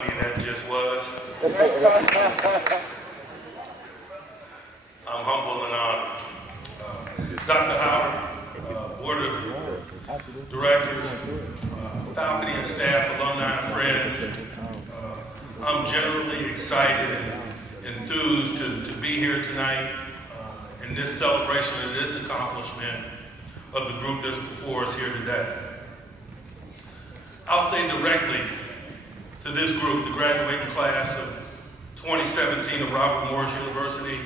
That just was. I'm humble and honored. Dr. Howard, Board of Directors, faculty and staff, alumni and friends, I'm generally excited and enthused to be here tonight in this celebration of this accomplishment of the group that's before us here today. I'll say directly to this group, the graduating class of 2017 of Robert Morris University,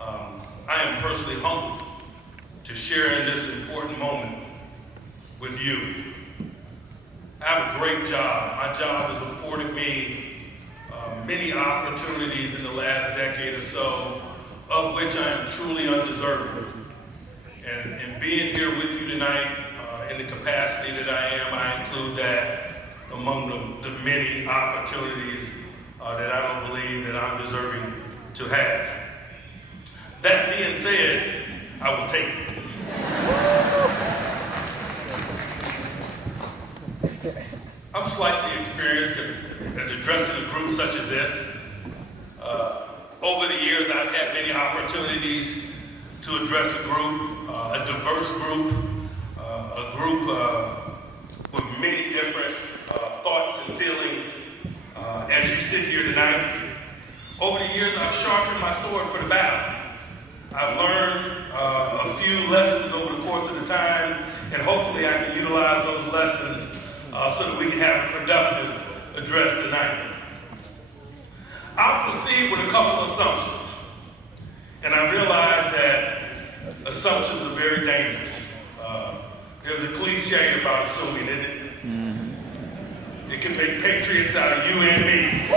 I am personally humbled to share in this important moment with you. I have a great job. My job has afforded me many opportunities in the last decade or so, of which I am truly undeserving. And being here with you tonight in the capacity that I include that among the many opportunities that I don't believe that I'm deserving to have. That being said, I will take it. I'm slightly experienced at addressing a group such as this. Over the years, I've had many opportunities to address a group, a diverse group, a group with many different thoughts and feelings. As you sit here tonight, over the years, I've sharpened my sword for the battle. I've learned a few lessons over the course of the time, and hopefully I can utilize those lessons so that we can have a productive address tonight. I'll proceed with a couple of assumptions, and I realize that assumptions are very dangerous. There's a cliche about assuming, isn't it? It can make patriots out of you and me.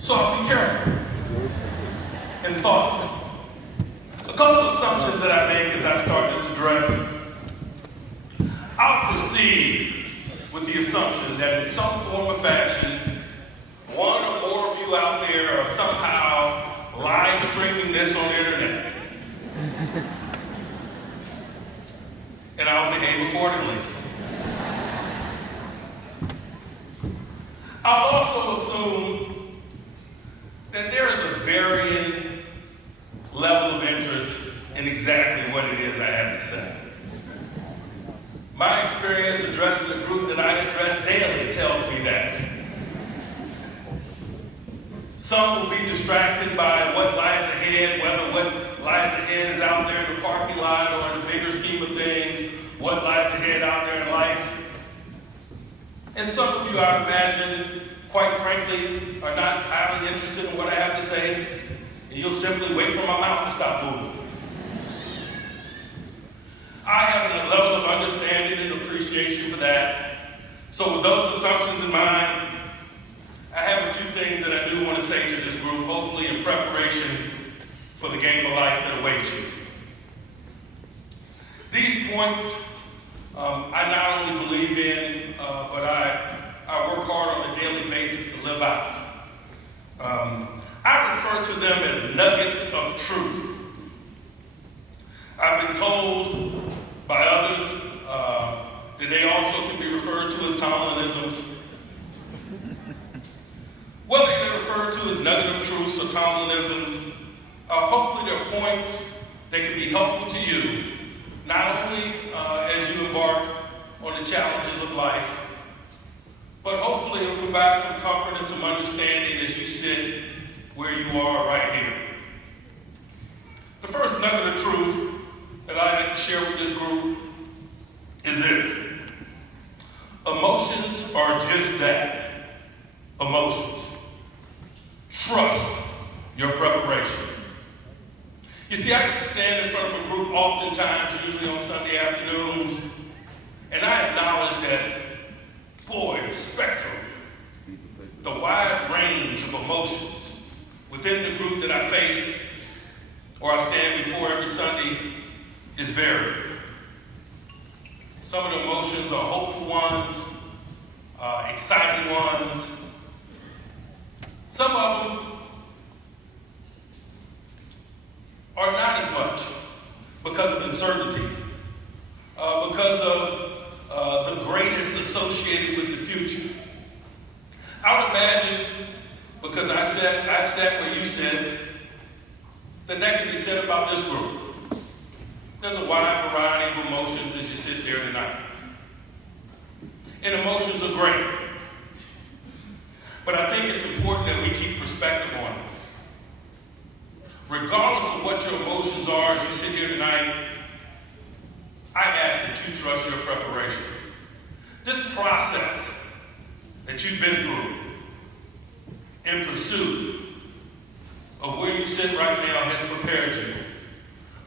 So I'll be careful and thoughtful. A couple of assumptions that I make as I start this address. I'll proceed with the assumption that in some form or fashion, one or more of you out there are somehow live streaming this on the internet. And I'll behave accordingly. I'll also assume that there is a varying level of interest in exactly what it is I have to say. My experience addressing the group that I address daily tells me that. Some will be distracted by what lies ahead, whether what lies ahead is out there in the parking lot or in the bigger scheme of things, what lies ahead out there in life. And some of you, I would imagine, quite frankly, are not highly interested in what I have to say, and you'll simply wait for my mouth to stop moving. I have a level of understanding and appreciation for that. So with those assumptions in mind, I have a few things that I do want to say to this group, hopefully in preparation for the game of life that awaits you. These points I not only believe in, but I work hard on a daily basis to live out. I refer to them as nuggets of truth. I've been told by others that they also can be referred to as Tomlinisms. Whether they're referred to as nugget of truths or Tomlinisms, hopefully they're points that can be helpful to you, not only as you embark on the challenges of life, but hopefully it'll provide some comfort and some understanding as you sit where you are right here. The first nugget of truth that I'd like to share with this group is this. Emotions are just that, emotions. Trust your preparation. You see, I get to stand in front of a group oftentimes, usually on Sunday afternoons, and I acknowledge that, boy, the spectrum, the wide range of emotions within the group that I face or I stand before every Sunday is varied. Some of the emotions are hopeful ones, exciting ones. Some of them or not as much because of uncertainty, because of the greatness associated with the future. I would imagine, because I've sat where you sit, that can be said about this group. There's a wide variety of emotions as you sit there tonight. And emotions are great. But I think it's important that we keep perspective on it. Regardless of what your emotions are as you sit here tonight, I ask that you trust your preparation. This process that you've been through in pursuit of where you sit right now has prepared you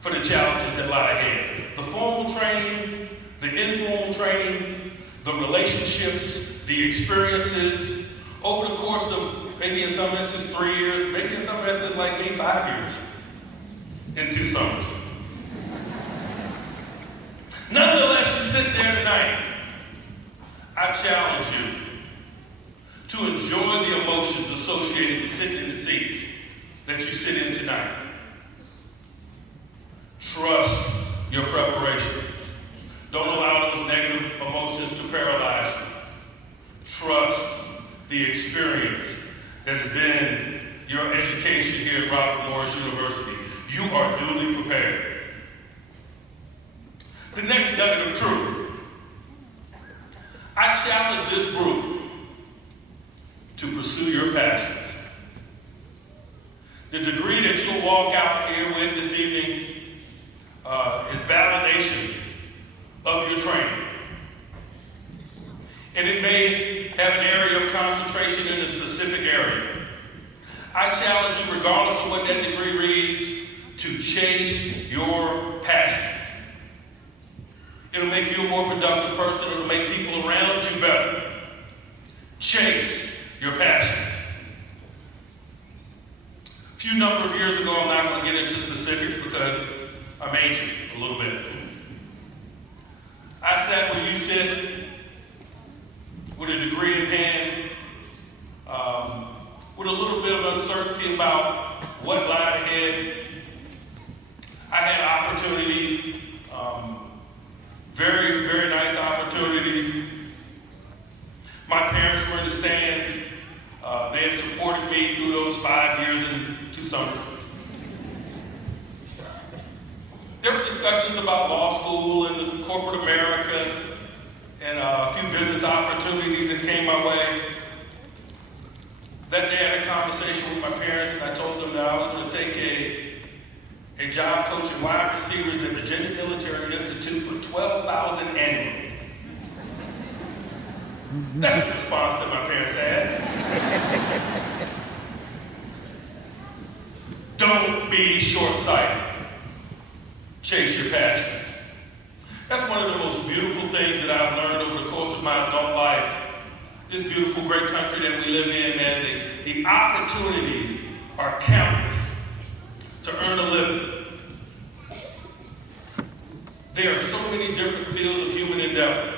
for the challenges that lie ahead. The formal training, the informal training, the relationships, the experiences, over the course of maybe in some instances 3 years, maybe in some instances like me, 5 years, in 2 summers. Nonetheless, you sit there tonight, I challenge you to enjoy the emotions associated with sitting in the seats that you sit in tonight. Trust your preparation. Don't allow those negative emotions to paralyze you. Trust the experience that has been your education here at Robert Morris University. You are duly prepared. The next nugget of truth. I challenge this group to pursue your passions. The degree that you'll walk out here with this evening is validation of your training. And it may have an area of concentration in a specific area. I challenge you, regardless of what that degree reads, to chase your passions. It'll make you a more productive person. It'll make people around you better. Chase your passions. A few number of years ago, I'm not going to get into specifics because I'm ancient a little bit. I sat where you sit with a degree in hand, with a little bit of uncertainty about what lied ahead. I had opportunities, very, very nice opportunities. My parents were in the stands. They had supported me through those 5 years and 2 summers. There were discussions about law school and corporate America and a few business opportunities that came my way. That day I had a conversation with my parents and I told them that I was going to take a job coaching wide receivers at Virginia Military Institute for $12,000 annually. That's the response that my parents had. Don't be short-sighted. Chase your passions. That's one of the most beautiful things that I've learned over the course of my adult life. This beautiful, great country that we live in, man, the opportunities are countless to earn a living. There are so many different fields of human endeavor.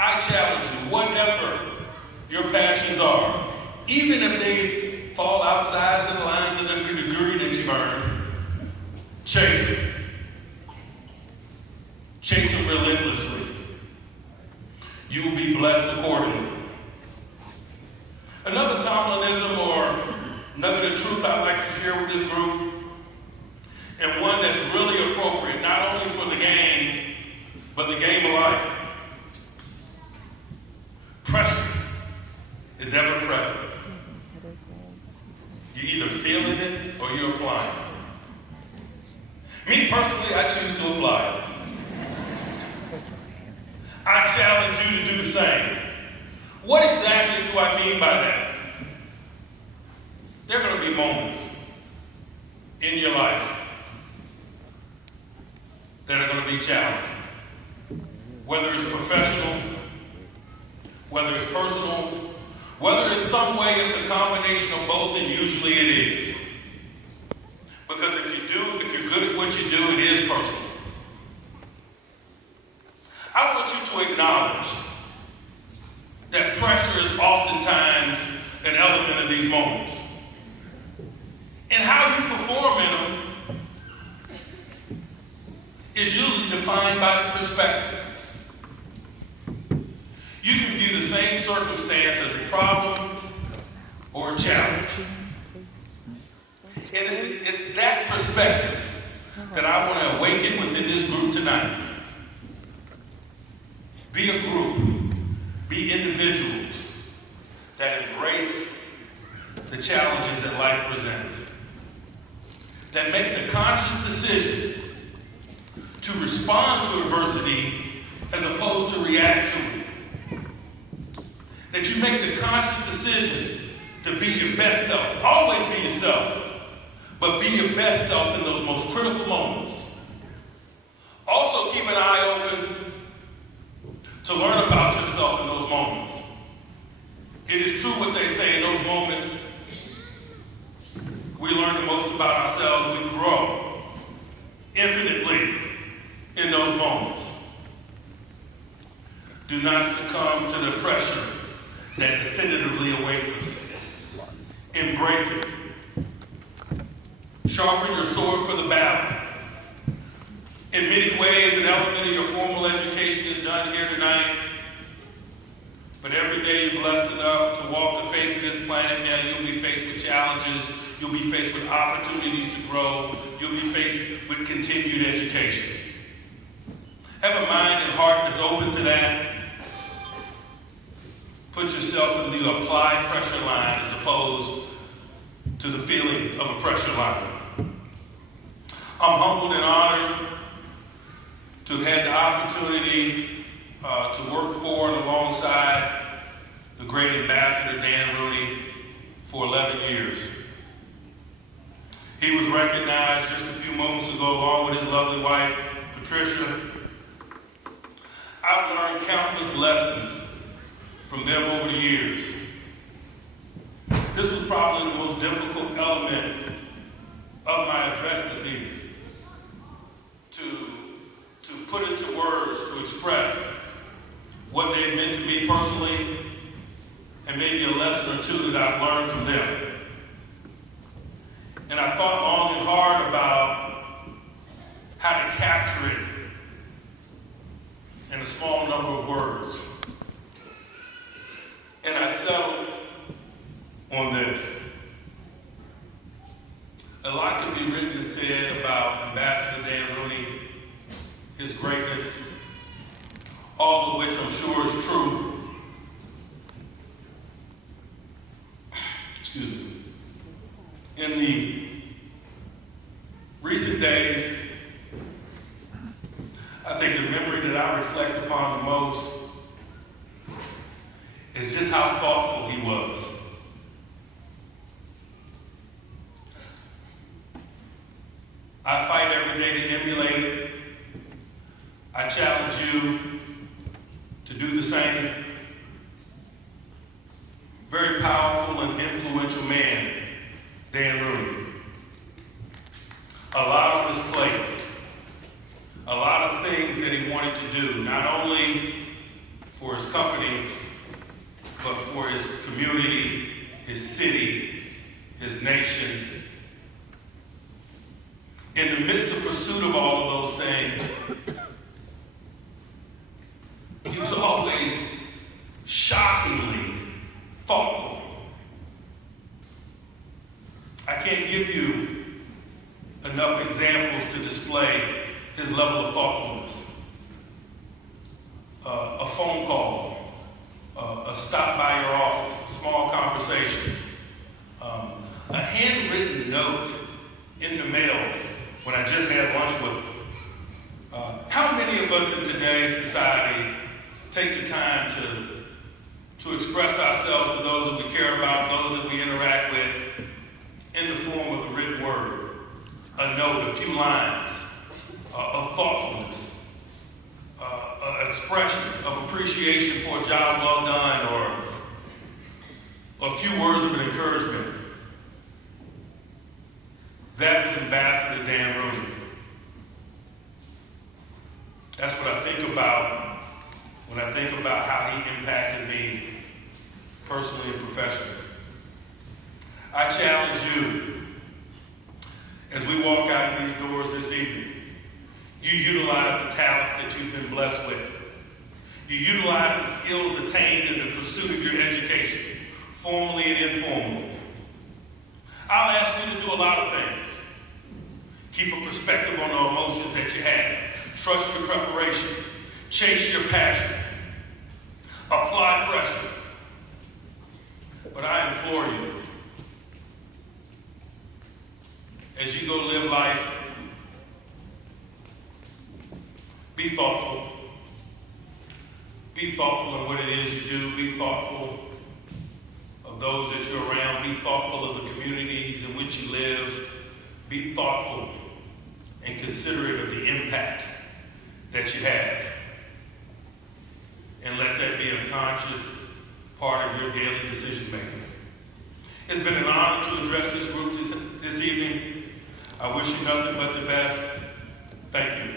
I challenge you, whatever your passions are, even if they fall outside the lines of the degree that you've earned, chase it. Chase it relentlessly. You will be blessed accordingly. Another Tomlinism or nugget of truth I'd like to share with this group, and one that's really appropriate, not only for the game, but the game of life. Pressure is ever present. You're either feeling it or you're applying it. Me personally, I choose to apply it. I challenge you to do the same. What exactly do I mean by that? There are going to be moments in your life that are going to be challenging. Whether it's professional, whether it's personal, whether in some way it's a combination of both, and usually it is. Because if you're good at what you do, it is personal. I want you to acknowledge that pressure is oftentimes an element of these moments. And how you perform in them is usually defined by perspective. You can view the same circumstance as a problem or a challenge. And it's that perspective that I want to awaken within this group tonight. Be a group, be individuals that embrace the challenges that life presents, that make the conscious decision to respond to adversity as opposed to react to it. That you make the conscious decision to be your best self. Always be yourself, but be your best self in those most critical moments. Also keep an eye open to learn about yourself in those moments. It is true what they say, in those moments, we learn the most about ourselves. We grow infinitely in those moments. Do not succumb to the pressure that definitively awaits us. Embrace it. Sharpen your sword for the battle. In many ways, an element of your formal education is done here tonight. But every day you're blessed enough to walk the face of this planet, now you'll be faced with challenges. You'll be faced with opportunities to grow. You'll be faced with continued education. Have a mind and heart that's open to that. Put yourself in the applied pressure line as opposed to the feeling of a pressure line. I'm humbled and honored to have had the opportunity to work for and alongside the great Ambassador Dan Rooney for 11 years. He was recognized just a few moments ago along with his lovely wife, Patricia. I've learned countless lessons from them over the years. This was probably the most difficult element of my address this evening. To put into words, to express what they meant to me personally, and maybe a lesson or two that I've learned from them. And I thought long and hard about how to capture it in a small number of words. And I settled on this. A lot can be written and said about Ambassador Dan Rooney, his greatness, all of which I'm sure is true. Excuse me. In the recent days, I think the memory that I reflect upon the most is just how thoughtful he was. I fight every day to emulate it. I challenge you to do the same. Very powerful and influential man, Dan Rooney. A lot on his plate. A lot of things that he wanted to do, not only for his company, but for his community, his city, his nation. In the midst of pursuit of all of those things, he was always shockingly thoughtful. I can't give you enough examples to display his level of thoughtfulness. A phone call, a stop by your office, a small conversation, a handwritten note in the mail when I just had lunch with him. How many of us in today's society take the time to express ourselves to those that we care about, those that we interact with, in the form of a written word, a note, a few lines of thoughtfulness, an expression of appreciation for a job well done, or a few words of encouragement? That was Ambassador Dan Rooney. That's what I think about when I think about how he impacted me personally and professionally. I challenge you, as we walk out of these doors this evening, You utilize the talents that you've been blessed with. You utilize the skills attained in the pursuit of your education, formally and informally. I'll ask you to do a lot of things. Keep a perspective on the emotions that you have. Trust your preparation. Chase your passion. Apply pressure. But I implore you, as you go live life, be thoughtful. Be thoughtful in what it is you do. Be thoughtful of those that you're around. Be thoughtful of the communities in which you live. Be thoughtful and considerate of the impact that you have. And let that be a conscious part of your daily decision making. It's been an honor to address this group this evening. I wish you nothing but the best. Thank you.